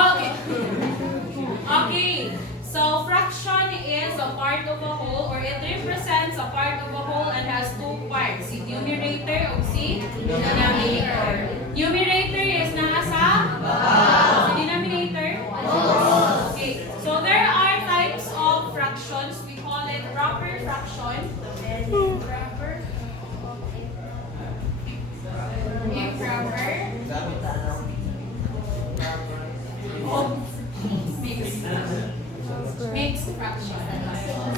Okay. Okay. So fraction is a part of a whole, or it represents a part of a whole and has two parts. Si numerator o si denominator. Numerator is nasa sa denominator. Okay. So there are types of fractions. We call it proper fraction. Proper. Improper. Mixed fraction.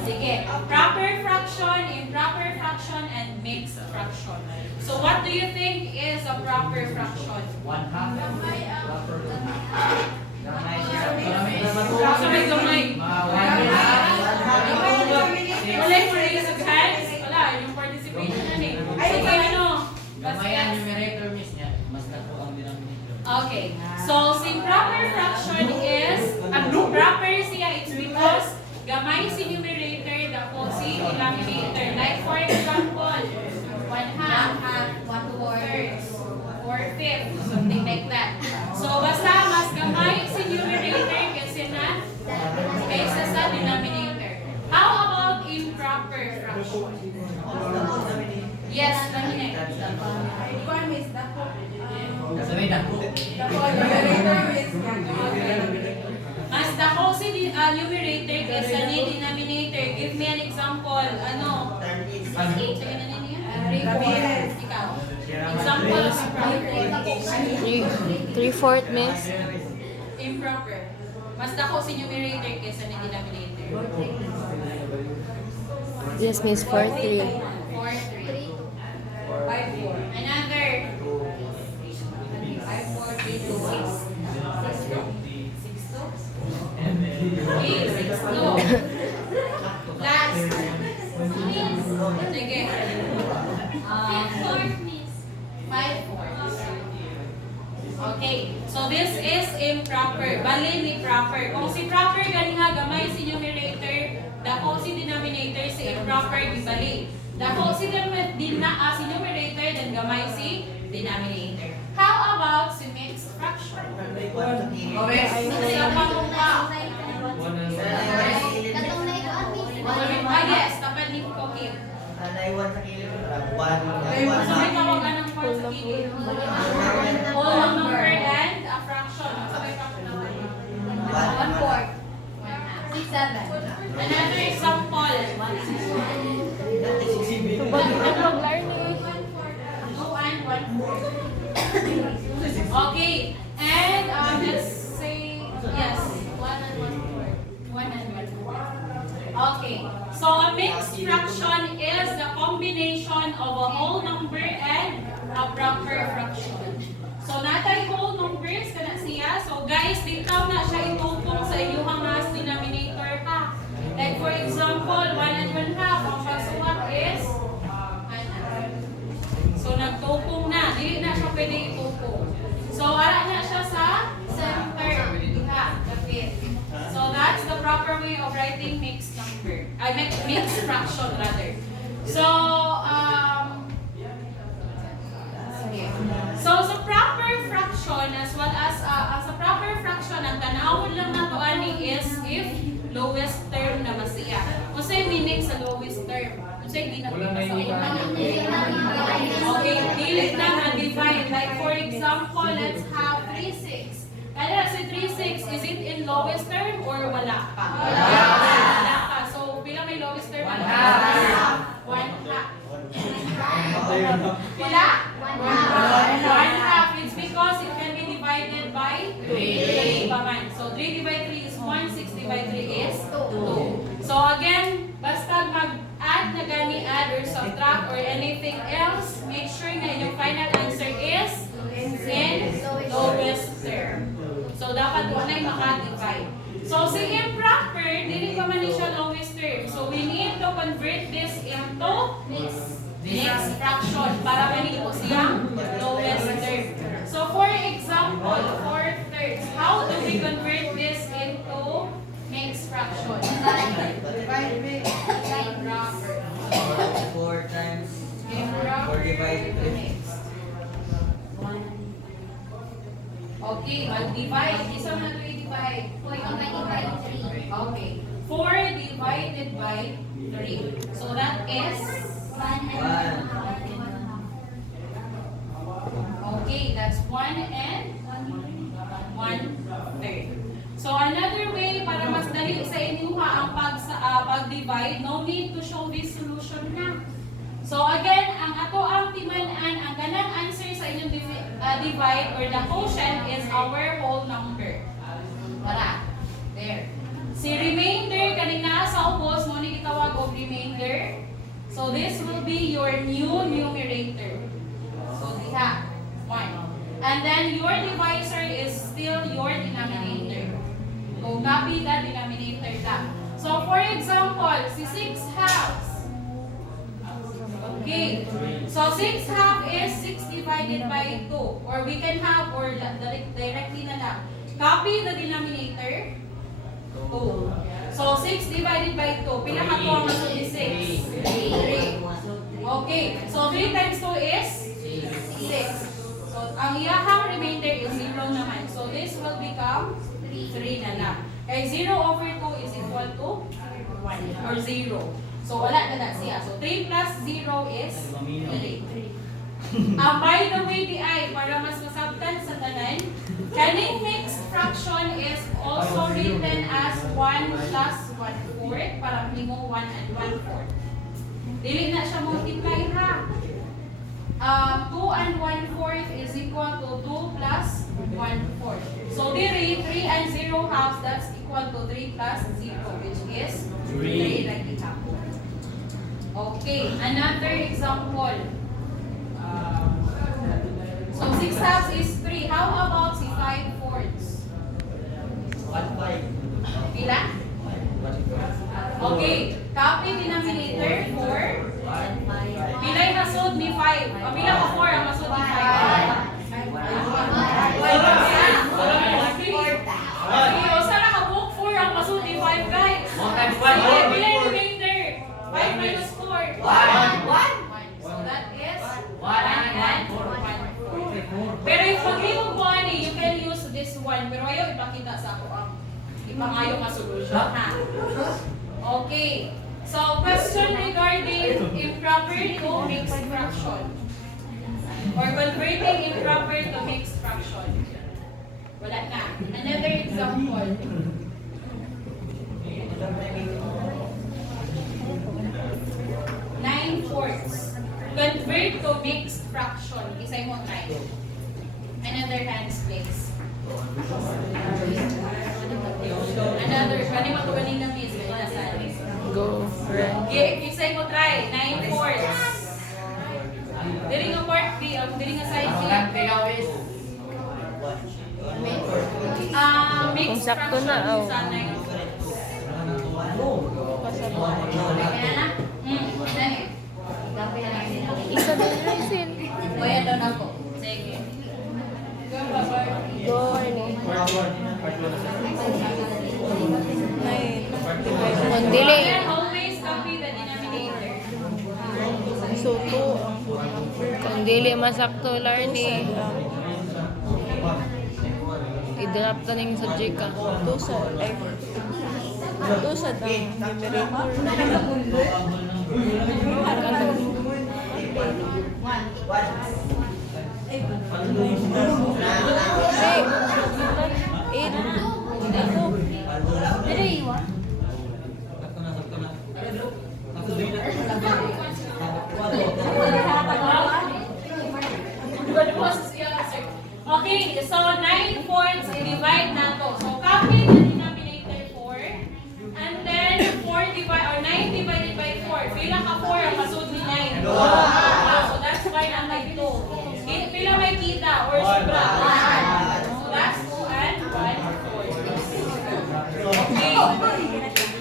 Sige. Proper fraction, improper fraction, and mixed fraction. So what do you think is a proper fraction? 1/2. Sabi gamay. Wala yung raise of hands. Wala, yung participation na eh. Sige, ano? Gamayan numerator miss niya. Mas nato ang denominator. Okay. So, si proper fraction is, proper siya, it's because gamay si numerator, dako si denominator. Like for example, 1/2, 1/4, 4/5, something like that. So, basta mas gamay si numerator kasi na kaysa sa denominator. How about improper fraction? Yes, laminate. Sabi na po. Mas dako si numerator kaysa ni denominator. Give me an example. Ano? Sige na niya. Ikaw. Example of improper. 3/4 miss. Improper. Mas dako si numerator kaysa ni denominator. Yes, miss. 4/3. 4/3. 5/4. Another. 5/4, 3/2, 6/2. 6/2. Okay, 6/2. Last. Sige. 5/4. Okay. So this is improper. Bali ni proper. Kung si proper gani nga gamay si numerator, dako si denominator, si improper gibali. Dako si si numerator, then gamay si denominator. How about si mixed fraction? Sa pangungka. Yes, tapan ni Kokit. So may tawagan ng part sa kilid. Whole number and a fraction. Sabay fraction naman. 1/4. 7. Another example. No and 1/4. Okay. And let's say yes, 1 and 1/4. 1 and 1/4. Okay. So a mixed fraction is the combination of a whole number and a proper fraction. So natay whole numbers kana siya. So guys, dito na siya itutong sa inyong mas denominator ha. Like for example, 1 and 1/2 ang pagsuwat is 1/2. So nagtupong na, dili na siya pwede itupong. So ara na siya sa center. Diha, kapit. So that's the proper way of writing mixed number. Mixed fraction rather. So sa proper fraction as well as a proper fraction ang tanawon lang nato ani is if lowest term na masiya. Unsay meaning sa lowest term? Unsay di na okay, dili na ma-divide. Like for example, let's have 3/6. Kaya si 3/6, is it in lowest term or wala pa? Wala pa. So, pila may lowest term? 1/2. 1/2. Wala? 1/2. It's because it can be divided by 3. So, 3 divided 3 is 1, 6 divided 3 is 2. So, again, basta mag-add na gani, add or subtract or anything else, make sure na yung final answer is in lowest term. So, dapat wala yung maka-divide. So, si improper, dili pa man siya lowest term. So, we need to convert this into mixed fraction para manito siyang lowest term. So, for example, 4/3. How do we convert this into mixed fraction? Improper. 4 times 4 divided 3. Okay, mag-divide. Isa man ito i-divide. 4 divided by 3. Okay. 4 divided by 3. So that is 1 and 1. okay, that's 1 and 1/3. So another way para mas dali sa inyo ang pag-divide, no need to show this solution na. So again, ang ato ang timan-an, ang ganang answer sa inyong divide or the quotient is our whole number. Wala. There. Si remainder, kanina sa ubos, mo ni gitawag og remainder. So this will be your new numerator. So diha, 1. And then your divisor is still your denominator. So copy the denominator lang. So for example, si 6 halves. Okay. So 6 half is 6 divided by 2. Or we can have, or directly na lang. Copy the denominator. 2. So 6 divided by 2. Pila ka to ang maso ni 6? 3. Okay. So 3 times 2 is 6. So ang iyahang remainder is 0 naman. So this will become 3 na lang. Kaya 0 over 2 is equal to 1 or 0. So wala na siya. So 3 plus 0 is 3. By the way, para mas masabtan sa tanan, kaning mixed fraction is also written as 1 plus 1/4 para mo 1 and 1/4. Dili na siya multiply ha. 2 and 1/4 is equal to 2 plus 1/4. So diri 3 and 0 halves, that's equal to 3 plus 0, which is 3 like it happened. Okay, another example. So 6 halves is 3. How about si 5/4? Pila? Okay, copy denominator 4. Pilay masod ni 5. Pila ka 4 ang masod ni 5. Okay, o sana ka book 4 ang masod ni 5 guys. Sige, pilay remainder. 5 minus 4. 1. So that is 1 and 1. Pero if mag-limog mo ani, you can use this one. Pero ayaw ipakita sa ako ang ipangayo nga solution ha. Okay. So question regarding improper to mixed fraction. Or converting improper to mixed fraction. Wala na. Another example. Nine-fourths. Convert to mixed fraction. Isay mo try. Another hands please. Another. Pwede mo ito kanina miss. Go. Isay mo try. 9/4. Dili nga part B. Dili nga side B. Mixed Kung sakto fraction na, oh. sa 9/4. Kaya na? Dali. Isa din Raisin. Kuya daw na po. Sige. Go, Arnie. Kung dili. Again, always copy the denominator. So, 2. Kung dili masakto, Larnie. I-drop ka ng subject ka. 2 sa numerator. Okay, so 9/4 i-divide na to. So copy the denominator 4 and then 4 divide or 9 divided by 4. Pila ka 4 ang masud ni 9. So that's why na may 2. Pila may kita or sobra? 1. So that's 2 and 1/4. Okay.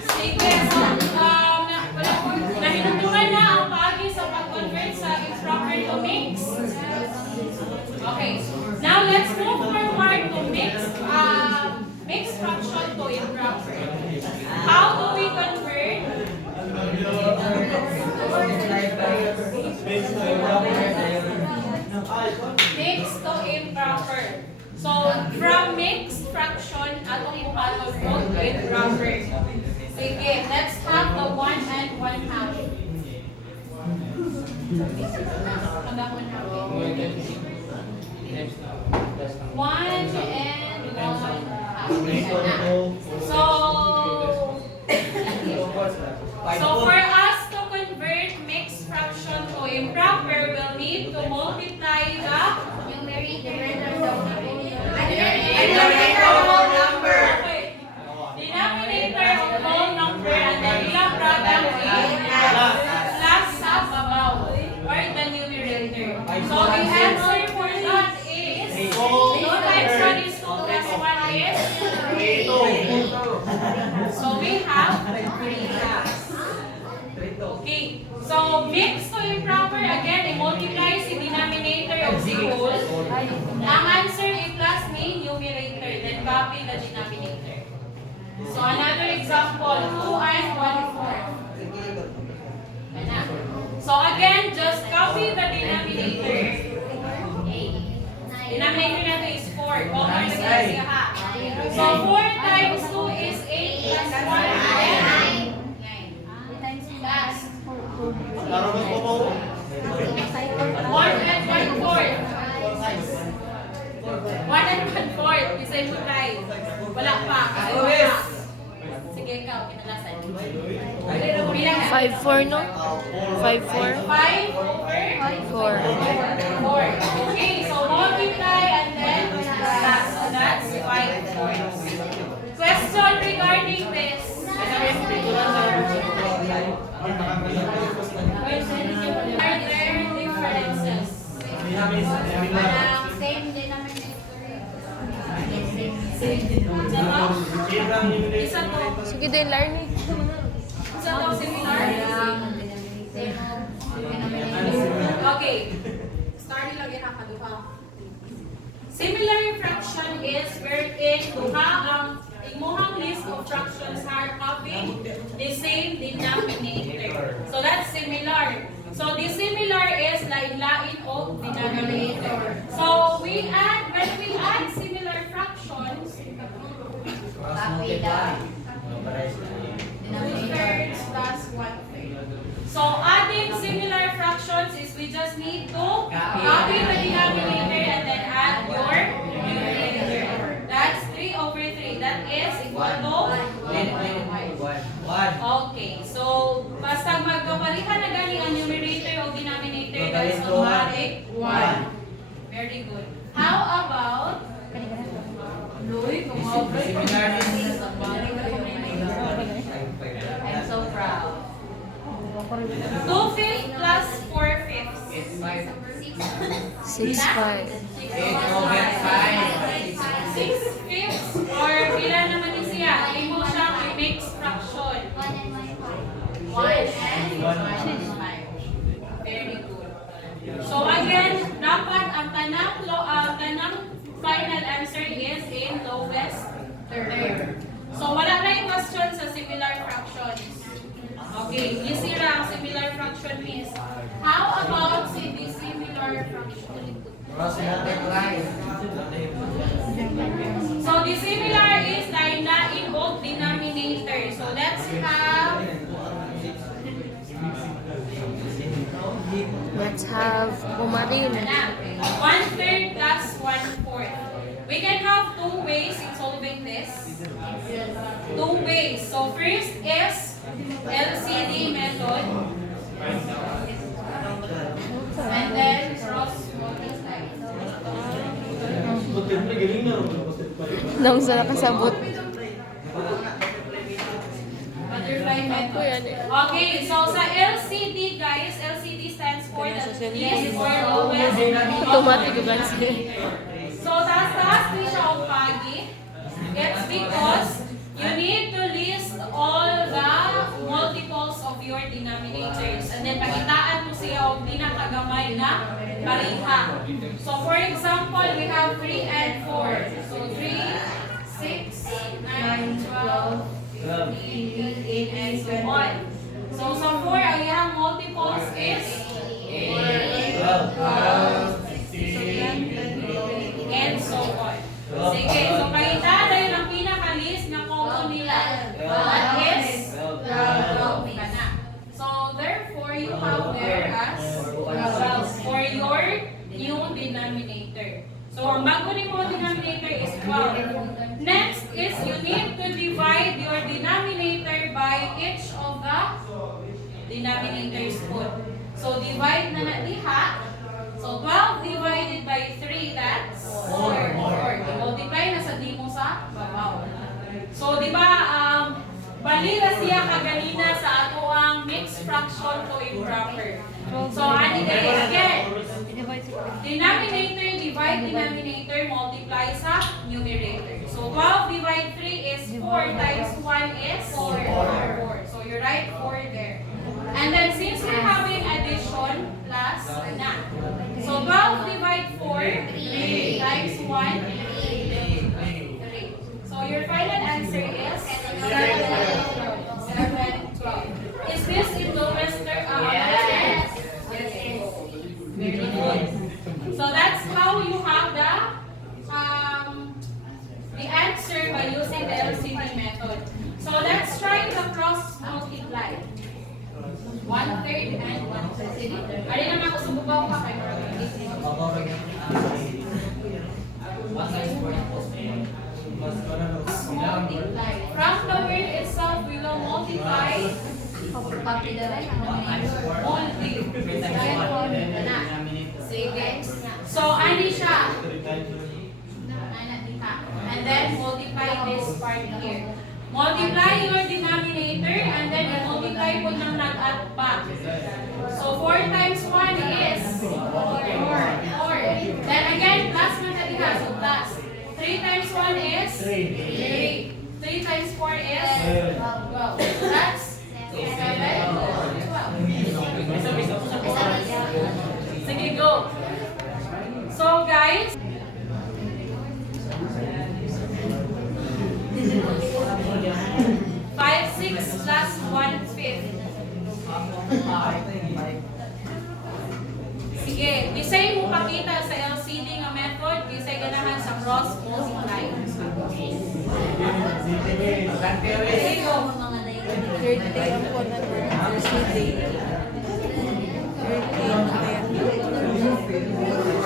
Sige, so nahinuntungan na ang paagi sa pag-convert sa improper to mixed. Okay. Now let's move forward to mixed fraction to improper. How do we convert? Mixed to improper. So, from mixed fraction, atong ibalot mo with proper. Sige, let's have the 1 and 1 half. Hanggang 1 half. 1 and 1 half. So for us to convert mixed fraction to improper, we'll need to multiply the Okay. Denominator of whole number and then ilang product plus sa babaw or the numerator. So the answer for that is 2 times 1 is 2 plus 1 is 3. So we have 3 halves. Okay. So mix to improper again, i-multiply si denominator of si whole. Ang answer i-plus ni numerator, then copy the denominator. So another example, 2 and 1/4. So again, just copy the denominator. Denominator natin is 4. Common siya ha. So 4 times 2 is 8 plus 1 is 1 and 1/4. 1 and 1/4. Isay mo tayo. Wala pa. Kasi wala. Sige, ikaw. Kinalasan. 5-4, no? 5-4? 5 over 4. 4. Okay, so multiply and then plus. So that's 5/4. Question regarding this. Are there differences? Same denominator. Isa to. Sige din, Larnie. Isa to similar. Okay. Starting lang yan kaduha. Similar fraction is wherein duha ang imuhang list of fractions are having the same denominator. So that's similar. So the similar is lain-lain of denominator. So when we add similar fractions, 2/3 plus 1/3. So adding similar fractions is we just need to copy the denominator and then add your numerator. That's 3 over 3. That is equal to 1. Okay. So basta magkapalitan na gani ang numerator o denominator, that is automatic 1. Very good. How about I'm so proud. 2/5 plus 4/5. 6-5. 6/5 or ilan naman ni siya? Imo siyang mixed fraction. 1 and 1. Very good. So again, dapat ang tanang final answer is in lowest term. So wala na yung question sa similar fractions. Okay, easy lang similar fraction is. How about si dissimilar fraction? So dissimilar is lain-lain of denominator. So let's have Umarin. 1/3 plus 1/4. We can have 2 ways in solving this. 2 ways. So first is LCD method. And then cross multiply. Nang sa nakasabot. Butterfly method. Okay, so sa LCD guys, LCD stands for the least or lowest. Automatic ba siya? So taas-taas ni siya ang pagi. It's because you need to list all the multiples of your denominators. And then pakitaan mo siya og dinakagamay na pariha. So for example, we have 3 and 4. So 3, 6, 9, 12, 15, 18, and so on. So sa 4, ang iyang multiples is 4, 12, 16, and so on. denominator. So, ang bago ni mo denominator is 12. Next is you need to divide your denominator by each of the denominators po. So, divide na diha. So, 12 divided by 3, that's 4. I-multiply na sa di mo sa babaw. So, di ba, balila siya kaganina sa ato ang mixed fraction to improper. So, ani day again. Denominator divide denominator multiply sa numerator. So 12 divide 3 is 4 times 1 is 4. So you write 4 there. And then since we're having addition plus na. So 12 divide 4 3 times 1 3. So your final answer is 7, 12. Is this in lowest term? Yes. Very good. So that's how you have the answer by using the LCD method. So let's try the cross multiply. 1/3 and 1/3. Ari naman ako sububaw ka kay multiply. From the word itself, we will multiply. Sige. So, ani siya. And then, multiply this part here. Multiply your denominator and then multiply po ng nag-add back. So, 4 times 1 is 4. Then again, plus man na diha. So, plus. 3 times 1 is 3. 3 times 4 is 12. So, that's 7, 12. Sige, go. So, guys, 5/6 plus 1/5. Sige, isay mo pakita sa LCD nga method, isay ganahan sa cross multiply. Sige, go.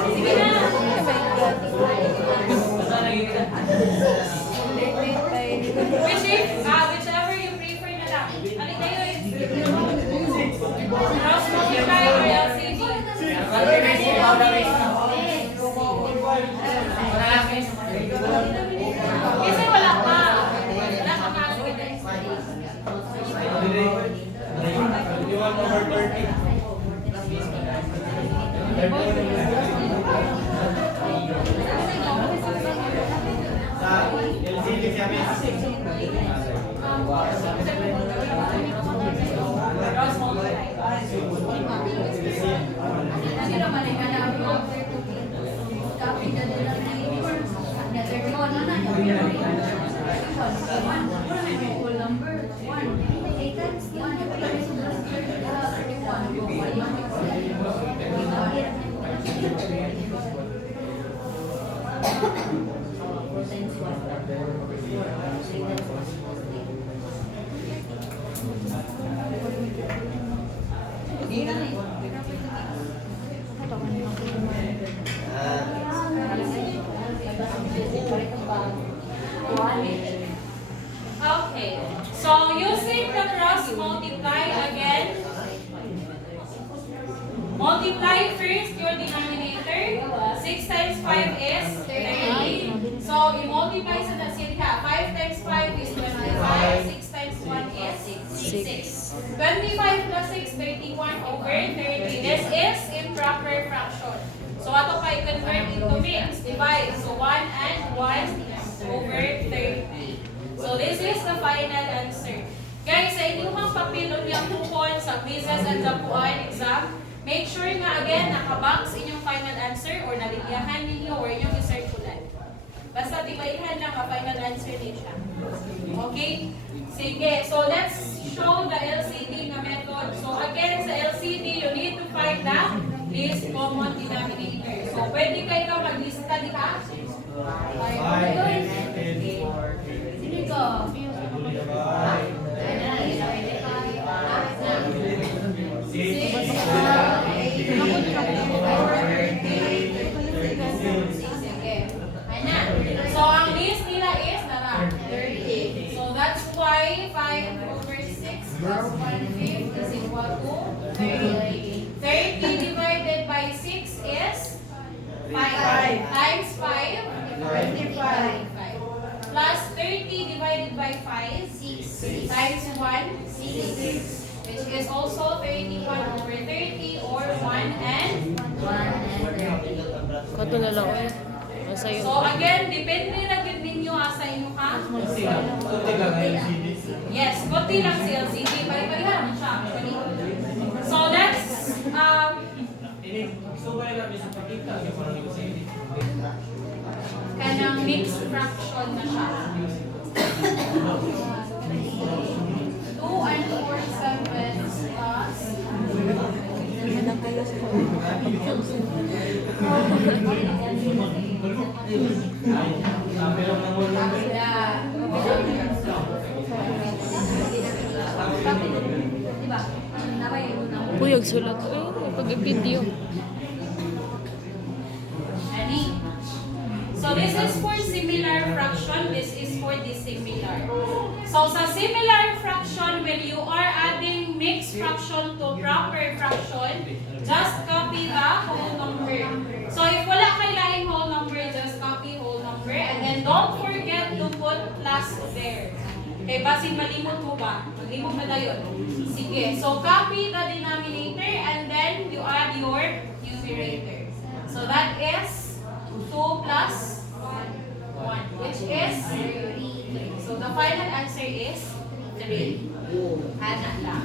Sige na. Whichever you prefer na lang. Ano tayo eh? Cross multiply or LCD? Kasi wala pa. Wala pa kasi guys. Cross multiply. Okay, so using the cross multiply again, multiply first your denominator. 6 times 5 is 30. So, i-multiply sa nasilha. 5 times 5 is 25. 6 times 1 is 6. 25 plus 6, 31 over 30. This is improper fraction. So, ato pa i-convert into mix. Divide. So, 1 and 1 over 30. So, this is the final answer. Guys, sa inyong papilon yung tungkol sa quizzes at Zapuan exam, make sure nga again, nakabox inyong final answer or naligyahan ninyo or inyong i-circulate. Basta tibaihan lang ang final answer niya. Okay? Sige. So, let's show the LCD nga method. So, again, sa LCD, you need to find the least common denominator. So, pwede kayo maglista diha. Sino ko? 1/5 is equal to 30. 30 divided by 6 is 5. Times 5, 25. Plus 30 divided by 5, 6. Times 1, 6. Which is also 31 over 30 or 1 and 30. Kato na lang eh. Masaya. So again, depende na gid ninyo sa inyo ka. Yes, konti lang si LCD. Balik-balikan naman siya actually. So that's kanang mixed fraction na siya. 2 and 4/7 plus Puyog sulat. Pag-video. Ani. So this is for similar fraction, this is for dissimilar. So sa similar fraction, when you are adding mixed fraction to proper fraction, just copy the whole number. So if wala kay laing whole number, just copy whole number and then don't forget to put plus there. Okay, basin malimot mo ba? Malimot na dayon. Sige. So copy the denominator and then you add your numerator. So that is 2 plus 1, which is 3. So the final answer is 3. Anak lang.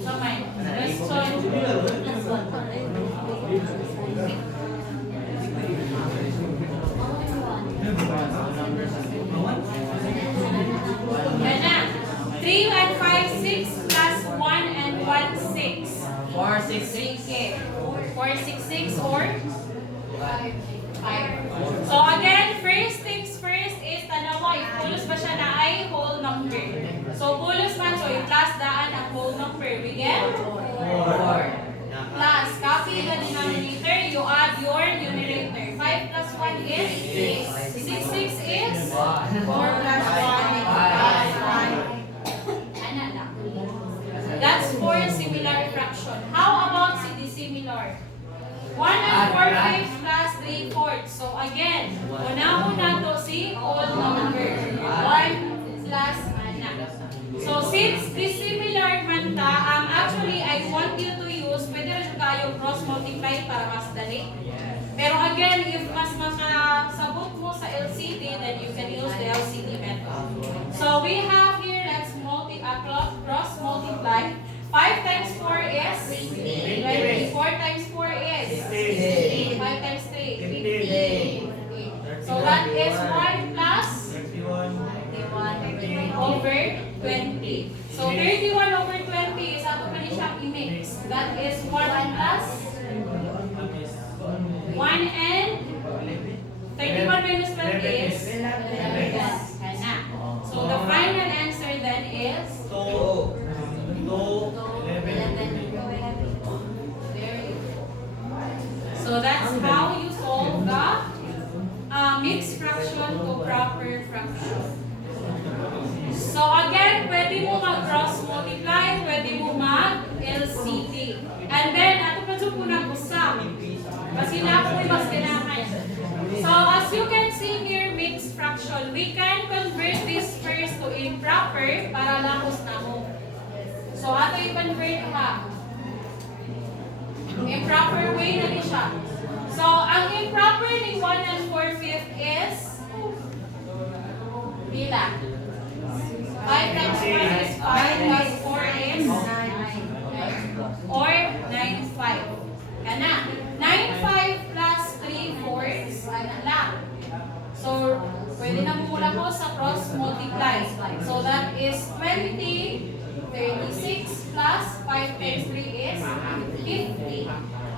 So mine. Question. Yan na. 3 and 5, 6 plus 1 and 1, 6. 4, 6, 6. Okay. 4, 6, 6 or 5. So again, first things first is tanaw mo, if pulos ba siya na ay whole number. So pulos man, so i-plus daan ang whole number. We get 4. Plus, copy the denominator, you add your numerator. 5 plus 1 is 6. 6 is 4 plus 1 is 5. Ano lang. That's for similar fraction. How about si dissimilar? 1 and 4/5 plus 3/4. So again, una to si whole number. 1 plus anak. So since dissimilar man ta, actually I want you to use, pwede rin tayo cross multiply para mas dali. Pero again, if mas makasabot mo sa LCD, then you can use the LCD method. So we have here, let's cross multiply. 5 times 4 is 20. 4 times 4 is 5 times 3, 50. So that is 1 plus 31 over 20. So 31 over 20 is ato pa ni siyang i-mix. That is 1 plus 1 and 31 minus 20 is 11. So the final answer then is 2. so that's how you solve the mixed fraction to proper fraction. So again, pwede mo mag-cross multiply, pwede mo mag-LCD. And then, ato pa dyan po nag-usap. Kasi na po mas kailangan. So as you can see here, mixed fraction, we can convert this first to improper para lakos na mo. So ato i-convert ka. Improper way na rin siya. So ang improper ni 1 and 4/5 is pila? 5 times 1 is 5 plus 4 is 9. Or 9/5. Kana. 9/5 plus 3/4 is ano lang. So pwede na mula ko sa cross multiply. So that is 20. 36 plus 5 times 3 is 50.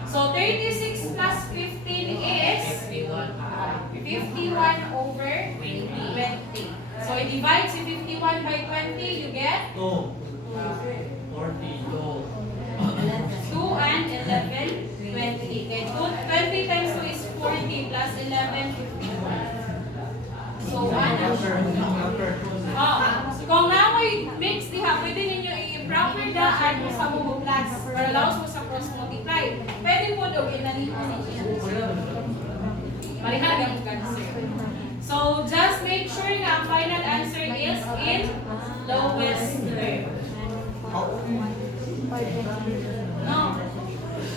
So 36 plus 15 is 51 over 20. So i-divide si 51 by 20, you get 2. 42. 2 and 11, 20. Okay, 20 times 2 is 40 plus 11, 51. So 1 and 5 Parehag ang answer. So, just make sure nga ang final answer is in lowest term. No.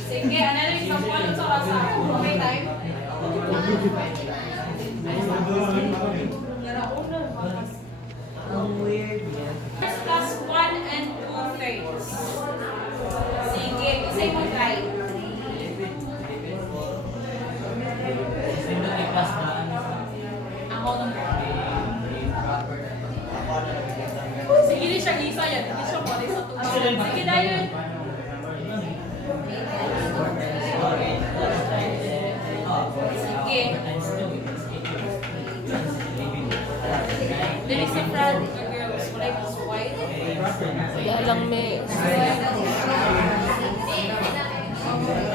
Sige, analyze ang point sa asa. Okay, time? Ang weird yan. Plus 1 and 2/3. Sige, isa mo try. Sino ay plus na ano? Ang whole number. Sige, di siya isa yan. Hindi siya pwede sa tubig. Sige, dayon. Sige. Dili sa front, the girls, wala yung white. Wala lang may...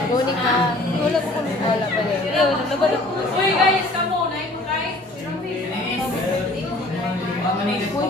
Monica. Wala ko kung wala pa rin. Ayun, wala ba? Uy guys, come on, I try. Uy,